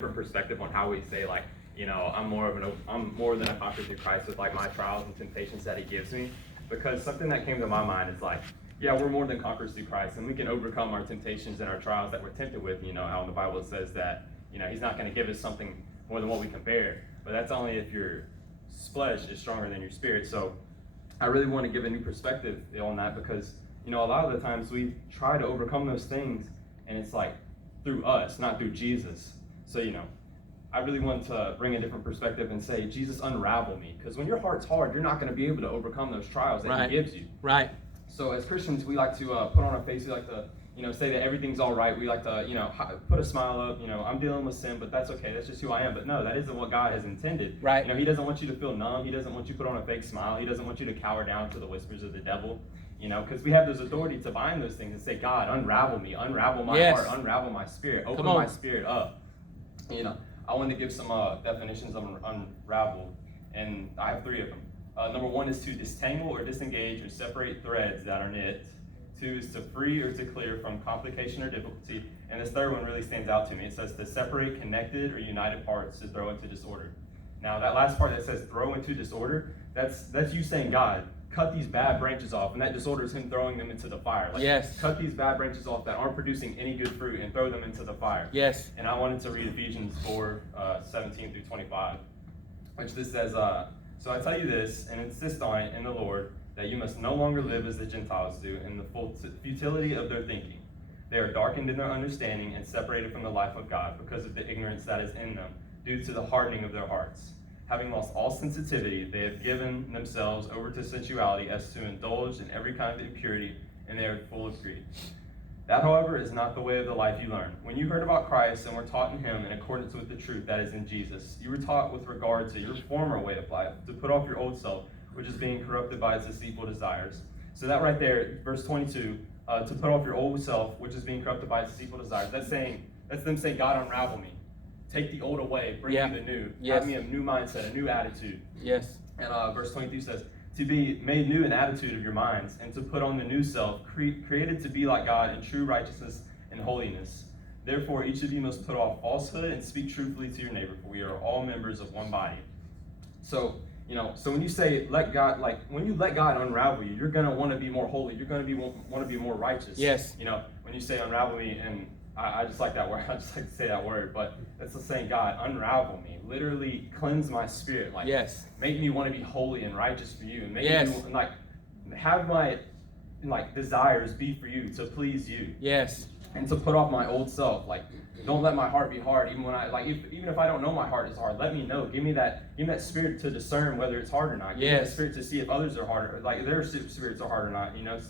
different perspective on how we say, like, you know, I'm more than a conqueror through Christ with like my trials and temptations that he gives me. Because something that came to my mind is like, yeah, we're more than conquerors through Christ, and we can overcome our temptations and our trials that we're tempted with. You know, how in the Bible it says that, you know, he's not going to give us something more than what we can bear. But that's only if your flesh is stronger than your spirit. So I really want to give a new perspective on that, because, you know, a lot of the times we try to overcome those things, and it's like through us, not through Jesus. So, you know, I really want to bring a different perspective and say, Jesus, unravel me. Because when your heart's hard, you're not going to be able to overcome those trials that he gives you. Right. So as Christians, we like to put on our face, we like to, you know, say that everything's all right. We like to, you know, put a smile up. You know, I'm dealing with sin, but that's okay. That's just who I am. But no, that isn't what God has intended. Right. You know, he doesn't want you to feel numb. He doesn't want you to put on a fake smile. He doesn't want you to cower down to the whispers of the devil. You know, because we have this authority to bind those things and say, God, unravel me, unravel my heart, unravel my spirit, open my spirit up. You know, I want to give some definitions of unravel, and I have 3 of them. Number 1 is to disentangle or disengage or separate threads that are knit. 2 is to free or to clear from complication or difficulty. And this 3rd one really stands out to me. It says to separate connected or united parts to throw into disorder. Now that last part that says throw into disorder, that's you saying, God, cut these bad branches off, and that disorder is him throwing them into the fire. Like, cut these bad branches off that aren't producing any good fruit and throw them into the fire. Yes. And I wanted to read Ephesians 4, 17 through 25, which this says, so I tell you this, and insist on it in the Lord, that you must no longer live as the Gentiles do in the futility of their thinking. They are darkened in their understanding and separated from the life of God because of the ignorance that is in them, due to the hardening of their hearts. Having lost all sensitivity, they have given themselves over to sensuality as to indulge in every kind of impurity, and they are full of greed. That, however, is not the way of the life you learned. When you heard about Christ and were taught in him in accordance with the truth that is in Jesus, you were taught with regard to your former way of life to put off your old self, which is being corrupted by its deceitful desires. So that right there, verse 22, to put off your old self, which is being corrupted by its deceitful desires. That's them saying, God, unravel me. Take the old away, bring me the new. Have me a new mindset, a new attitude. Yes. And verse 23 says, to be made new in attitude of your minds, and to put on the new self, created to be like God in true righteousness and holiness. Therefore, each of you must put off falsehood and speak truthfully to your neighbor, for we are all members of one body. So, you know, so when you say let God, like when you let God unravel you, you're gonna want to be more holy. You're gonna want to be more righteous. Yes. You know, when you say unravel me, and I just like that word. I just like to say that word, but it's the saying, God, unravel me. Literally cleanse my spirit. Like, make me want to be holy and righteous for you, and make me like have my desires be for you, to please you. Yes. And to put off my old self. Like, don't let my heart be hard, even when even if I don't know my heart is hard. Let me know. Give me that spirit to discern whether it's hard or not. Give me that spirit to see if others are harder, like their spirits are hard or not. You know,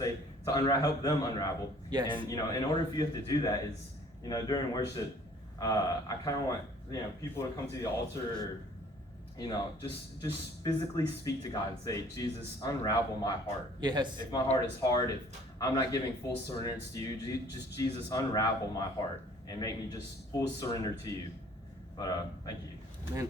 help them unravel. Yes. And you know, in order for you to do that is, you know, during worship, I kind of want, you know, people to come to the altar, you know, just physically speak to God and say, Jesus, unravel my heart. Yes. If my heart is hard, if I'm not giving full surrender to you, just Jesus, unravel my heart and make me just full surrender to you. But thank you. Amen.